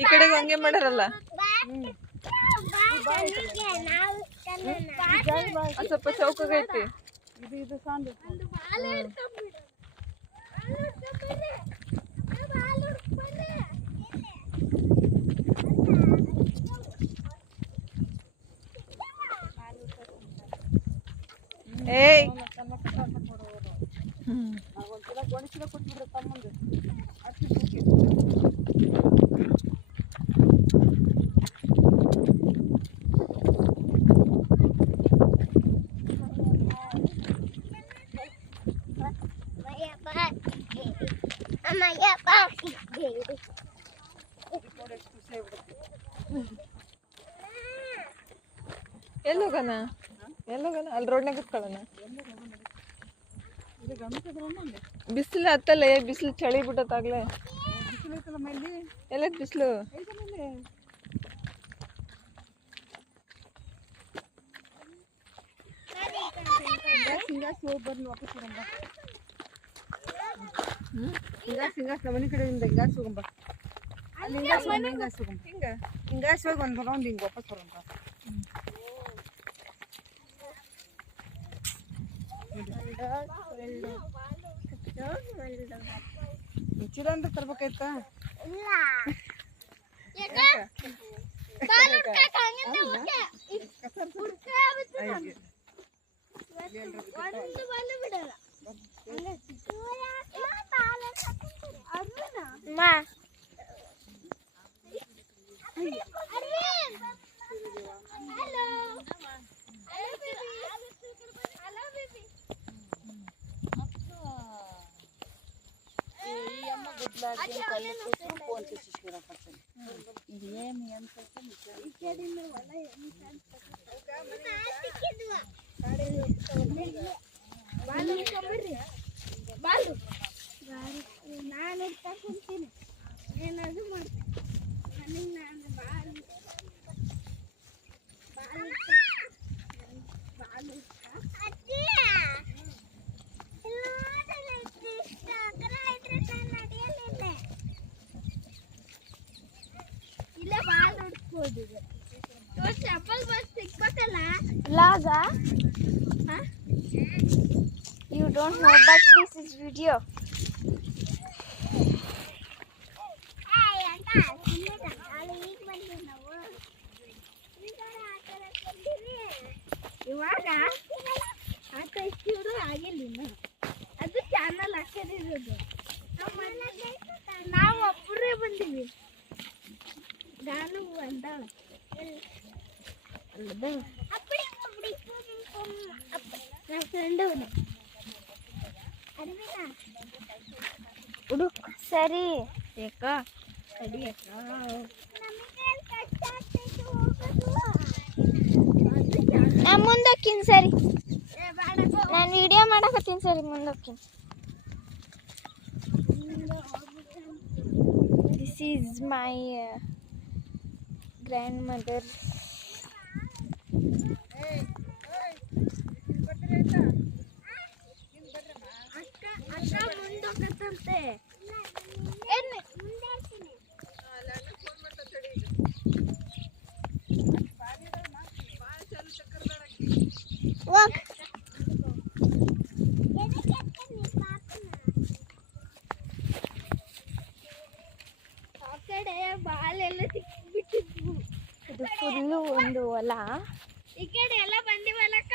ಈ ಕಡೆಗೆ ಹಂಗೆ ಮಾಡಾರಲ್ಲ ಸ್ವಲ್ಪ ಚೌಕಾಗೈತಿ. ಏಯ್ ಎಲ್ಲೋಗನ ಅಲ್ಲಿ ರೋಡ್ನಾಗ ಕುತ್ಕೊಳ್ಳೋಣ. ಬಿಸಿಲು ಹತ್ತಲ್ಲ, ಬಿಸಿಲು ಚಳಿ ಬಿಟ್ಟತ್ತಾಗ್ಲೇ. ಎಲ್ಲ ಬಿಸಿಲು ಹಿಂಗಾಸ್ ಮನೆ ಕಡೆಯಿಂದ ಹಿಂಗಾಸ್ ಹೋಗಂಬ. ಅಲ್ಲಿ ಹಿಂಗಾಸ್ ಹೋಗಂಬ. ಹಿಂಗಾಸ್ ಹೋಗಿ ಒಂದು ರೌಂಡ್ ಹಿಂಗೆ ವಾಪಸ್ ಬರೋಂಬ. ಮುಚ್ಚಿದ ಅಂತ ತರ್ಬೇಕಾಯ್ತಾ? Laga? Huh? You don't know, but this is video. ಇವಾಗ ಆತ ಇಷ್ಟು ಆಗಿಲ್ಲ, ಅದು ಚಾನಲ್ ಹಾಕಿರೋದು. ನಾವು ಒಬ್ಬರೇ ಬಂದೀವಿ. ನಾನು ಬಂದಾಳ ನನ್ನ ಫ್ರೆಂಡು ಹುಡುಕ್ ಸರಿ ಯಾಕ ಕಡಿಯಕ್ಕ ನಾ ಮುಂದಕ್ಕಿನ್ ಸರಿ, ನಾನು ವಿಡಿಯೋ ಮಾಡಕತ್ತೀನಿ ಸರಿ, ಮುಂದಕ್ಕಿನ್. This is my grandmother. ಅಕ್ಕ ಮುಂದೋಗತ್ತಂತೆ. ಆ ಕಡೆ ಬಾಲೆಲ್ಲ ಸಿಕ್ಬಿಟ್ಟಿದ್ವು. ಇದು ಫುಲ್ಲು ಒಂದು ಹೊಲ. ಈ ಕಡೆ ಎಲ್ಲ ಬಂದಿವಲ್ಲಕ್ಕ,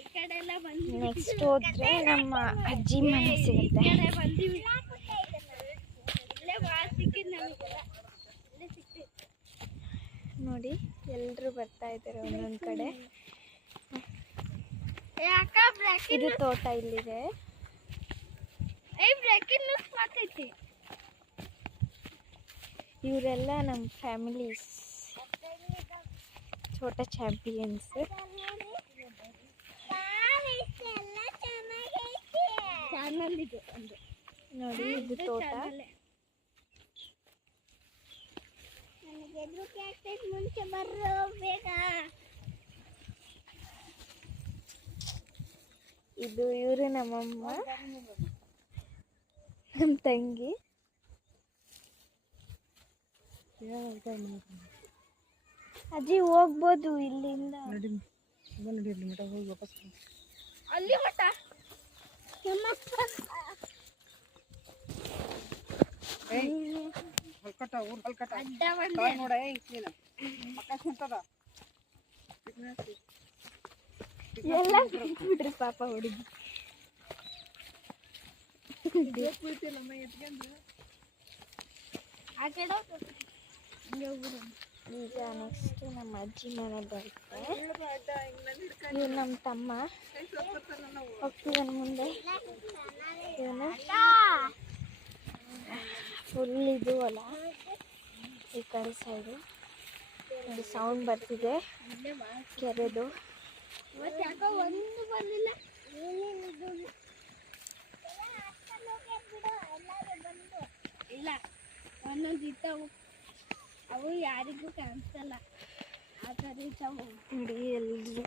ಈ ಕಡೆ ಎಲ್ಲ ಬಂದಿವಿ. ನೆಕ್ಸ್ಟ್ ಹೋದ್ರೆ ನಮ್ಮ ಅಜ್ಜಿ ಮನೆ ಸಿಗುತ್ತೆ. ಈ ಕಡೆ ಬಂದಿವಿ. ಇಲ್ಲೇ ಭಾಳ ಸಿಕ್ಕಿದ್ ನಮಗೆಲ್ಲ, ಇಲ್ಲೇ ಸಿಕ್ಕಿದ್ ನೋಡಿ ಎಲ್ಲರೂ ಬರ್ತಾ ಇದ್ದಾರೆ ಒಂದೊಂದು ಕಡೆ. ಇದು ತೋಟ ಇಲ್ಲಿದೆ. ಇವರೆಲ್ಲ ನಮ್ಮ ಫ್ಯಾಮಿಲೀಸ್, ಛೋಟ ಚಾಂಪಿಯನ್ಸ್. ನೋಡಿ ಇದು ತೋಟ. ಮುಂಚೆ ಬರ್ರೋ ಬೇಗ. ಇದು ಇವರು ನಮ್ಮಮ್ಮ, ನಮ್ಮ ತಂಗಿ. ಅಜ್ಜಿ ಹೋಗ್ಬೋದು ಇಲ್ಲಿಂದ. ನಡಿ ನಡಿ ಇಲ್ಲಿ ಮಠ ಹೋಗಿ ವಾಪಸ್ ಬಾ. ಅಲ್ಲಿ ಮಟ್ಟ ಏಯ್ ಹೊಲ್ಕಟ್ಟ ಊರ್ ಹೊಲ್ಕಟ್ಟ ಅಡ್ಡ ಬಂದೆ. ತಾಳ್ ನೋಡ ಏಯ್ ನೀನು ಮಕ್ಕ ಸಿಂತದ ಎಲ್ಲ ಬಿಟ್ಬಿಟ್ರಿ ಪಾಪ ಹುಡುಗಿ. ಆ ಕಡೆ ಹೋಗ್ಬಿಡು. ಈಗ ನೆಕ್ಸ್ಟ್ ನಮ್ಮ ಅಜ್ಜಿ ಮನೆ ಬರುತ್ತೆ. ಇವ್ರು ನಮ್ಮ ತಮ್ಮ ಹೋಗ್ತಿದ್ದಾನೆ ಮುಂದೆ. ಇವನು ಫುಲ್ ಇದು ಅಲ್ಲ ಈ ಕಡೆ ಸೈಡು ನೋಡಿ ಸೌಂಡ್ ಬರ್ತಿದೆ ಕೆರೆದು. ಇವತ್ತು ಯಾಕೋ ಒಂದು ಬಂದಿಲ್ಲ. ಇಲ್ಲ ಒಂದೊಂದು ಇರ್ತಾವು, ಅವು ಯಾರಿಗೂ ಕಾಣಿಸಲ್ಲ. ಆ ಥರ ಇರ್ತಾವು. ನೋಡಿ ಎಲ್ರು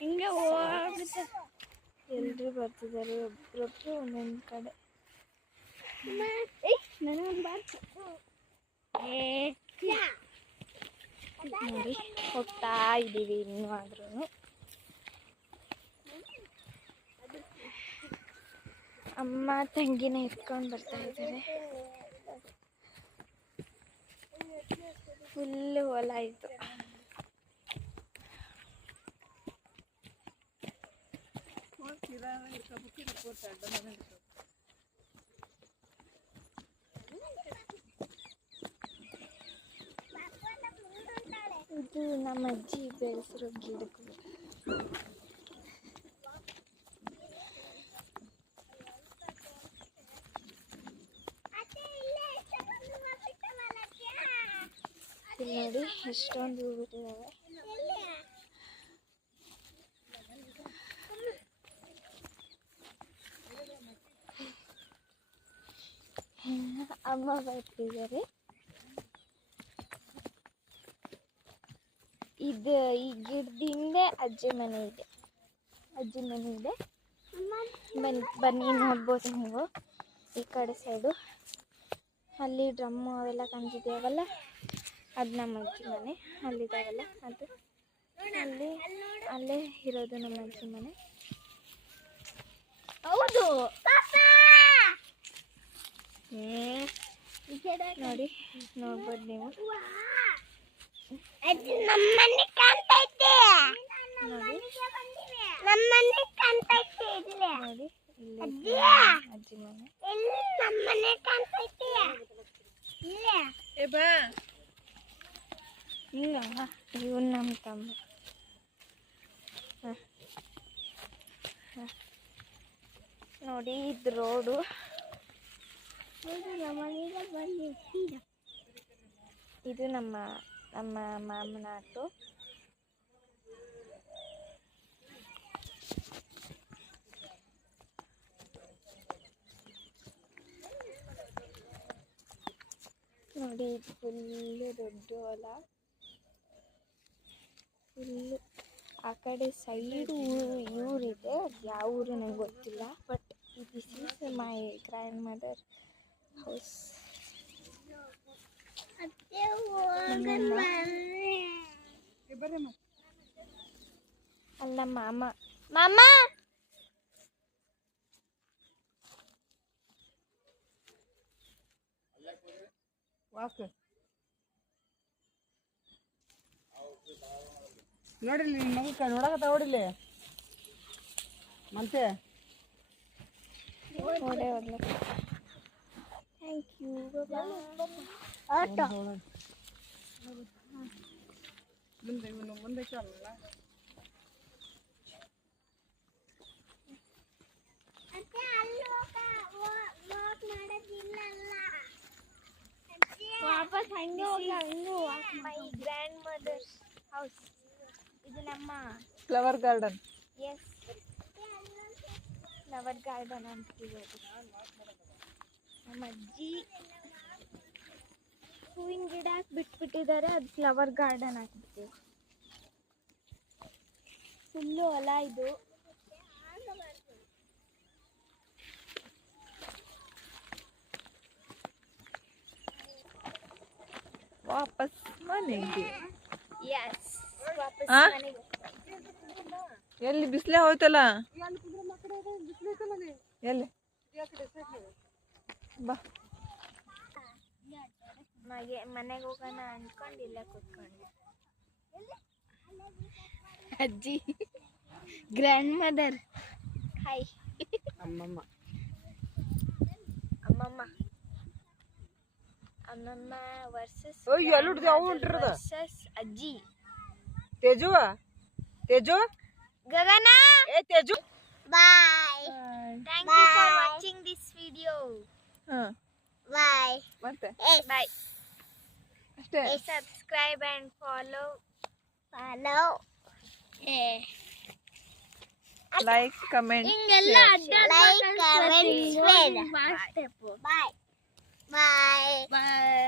ಹಿಂಗೆ ಹೋಗ್ಬಿಟ್ಟು ಎಲ್ರು ಬರ್ತಿದ್ದಾರೆ, ಒಬ್ರೊಬ್ರು ಒಂದೊಂದು ಕಡೆ. ನನಗೊಂದು ಬಾರ್ತು. ನೋಡಿ ಹೋಗ್ತಾ ಇದ್ದೀವಿ ಇನ್ನೂ ಆದ್ರೂ. ಅಮ್ಮ ತಂಗಿನ ಎತ್ಕೊಂಡು ಬರ್ತಾ ಇದ್ದಾರೆ. ಫುಲ್ಲು ಹೊಲ ಇತ್ತು. ಇದು ನಮ್ಮ ಅಜ್ಜಿ ಬೆಳೆಸಿರೋ ಗಿಡಗಳು. ಇಲ್ಲಿ ನೋಡಿ ಎಷ್ಟೊಂದು ಹೂ ಬಿಟ್ಟಿದ್ದಾವೆ. ಅಮ್ಮ ಬರ್ತಿದ್ದಾರೆ. ಇದು ಈ ಗಿಡದಿಂದ ಅಜ್ಜಿ ಮನೆ ಇದೆ, ಅಜ್ಜಿ ಮನೆ ಇದೆ. ಬನ್ನಿ ನೋಡ್ಬೋದು ನೀವು. ಈ ಕಡೆ ಸೈಡು ಅಲ್ಲಿ ಡ್ರಮ್ಮು ಅವೆಲ್ಲ ಕಾಣಿಸಿದೆಯವಲ್ಲ, ಅದು ನಮ್ಮ ಅಜ್ಜಿ ಮನೆ. ಅಲ್ಲಿದ್ದಾವಲ್ಲ ಅದು ಅಲ್ಲಿ, ಅಲ್ಲೇ ಇರೋದು ನಮ್ಮ ಅಜ್ಜಿ ಮನೆ. ಹೌದು ನೋಡಿ ನೋಡ್ಬೋದು ನೀವು. ನಮ್ಮನೆ ಕಾಣ್ತೈತೆ, ನೋಡಿ ನಮ್ಮನೆ ಕಾಣ್ತೈತೆ. ಇಲ್ಲೇ ನೋಡಿ ಇಲ್ಲಿ ಅಜ್ಜಿ, ಅಜ್ಜಿ ಮನೆ. ಎಲ್ಲಿ ನಮ್ಮನೆ ಕಾಣ್ತೈತೆ. ಇಲ್ಲೇ ಏ ಬಾ ಇಲ್ಲ ಇವನು ನಮ್ಮ ತಮ್ಮ. ನೋಡಿ ಇದು ರೋಡು. ನಮ್ಮನೆಗೆ ಬಂದು ಇದು ನಮ್ಮ ಮಾಮನ ಆಟೋ. ನೋಡಿ ಇದು ಫುಲ್ಲು ದೊಡ್ಡ ಹೊಲ. ಫುಲ್ಲು ಆ ಕಡೆ ಸೈಡು ಊರಿದೆ, ಅದು ಯಾವ ಊರು ನಂಗೆ ಗೊತ್ತಿಲ್ಲ. But this is my grand mother house. ಅತ್ತೆ ಹೋಗಲ್ಲ. ಅಲ್ಲ ಮಾಮ ವಾಕ್ ನೋಡಿಲ್ಲ ನಿಮ್ಮ ಮಗಕ್ಕೆ ನೋಡಕತ್ತ ಹೊಡಿಲಿ ಮತ್ತೆ ಓಡೆ ಹೋಗ್ಲಿಕ್ಕೆ. Thank you. ಆಟ ಮುಂದೆ ಇವನು ಮುಂದೆ ಚಾಲಲ್ಲ. ಅತ್ತೆ ಅಲ್ಲಿ ವಾಕ್ ಮಾಡೋದಿಲ್ಲಲ್ಲ. ವಾಪಸ್ ಹಂಗೆ ಹೋಗಿ ಮೈ ಗ್ರ್ಯಾಂಡ್ ಮದರ್ಸ್ ಹೌಸ್. ಇದು ನಮ್ಮ flower garden. Yes flower garden ಅಂತೀವಿ. ನಮ್ಮ ಅಜ್ಜಿ ಹೂವಿನ ಗಿಡ ಬಿಟ್ಬಿಟ್ಟಿದ್ದಾರೆ, ಅದು ಫ್ಲವರ್ ಗಾರ್ಡನ್ ಹಾಕ್ಬಿಟ್ಟಿವಿ. ಫುಲ್ಲು ಹೊಲ ಇದು. ವಾಪಸ್ ಮನೆಗೆ. ಎಸ್ ವಾಪಸ್ ಆ? ಮನೆಗೆ ಎಲ್ಲಿ ಬಿಸಿಲೇ ಹೋಯ್ತಲ್ಲ. ಎಲ್ಲಿ ಬಾ. ಮನೆಗೆ ಹೋಗೋಣ ಅನ್ಕೊಂಡು ಇಲ್ಲೇ ಕೂತ್ಕೊಂಡೆ. ಅಜ್ಜಿ ಗ್ರ್ಯಾಂಡ್ ಮದರ್ ಹಾಯ್. ಅಮ್ಮಮ್ಮ ಅಮ್ಮಮ್ಮ ಅಮ್ಮಮ್ಮ ವರ್ಸಸ್ ಅಯ್ಯೋ, ಅಲ್ಲಿ ಹುಡ್ದು ಅವು ಹೊಂಟಿರೋದು. ವರ್ಸಸ್ ಅಜ್ಜಿ. ತೇಜು ತೇಜು ಗಗನ ಏ Teju bye. Thank you for watching this video. ಹಾ ಬಾಯ್. ಮತ್ತೆ ಬಾಯ್. ಅಷ್ಟೇ. Subscribe and follow. Like comment ಹಿಂಗೆಲ್ಲ like comment share. Bye bye ಬಾಯ್.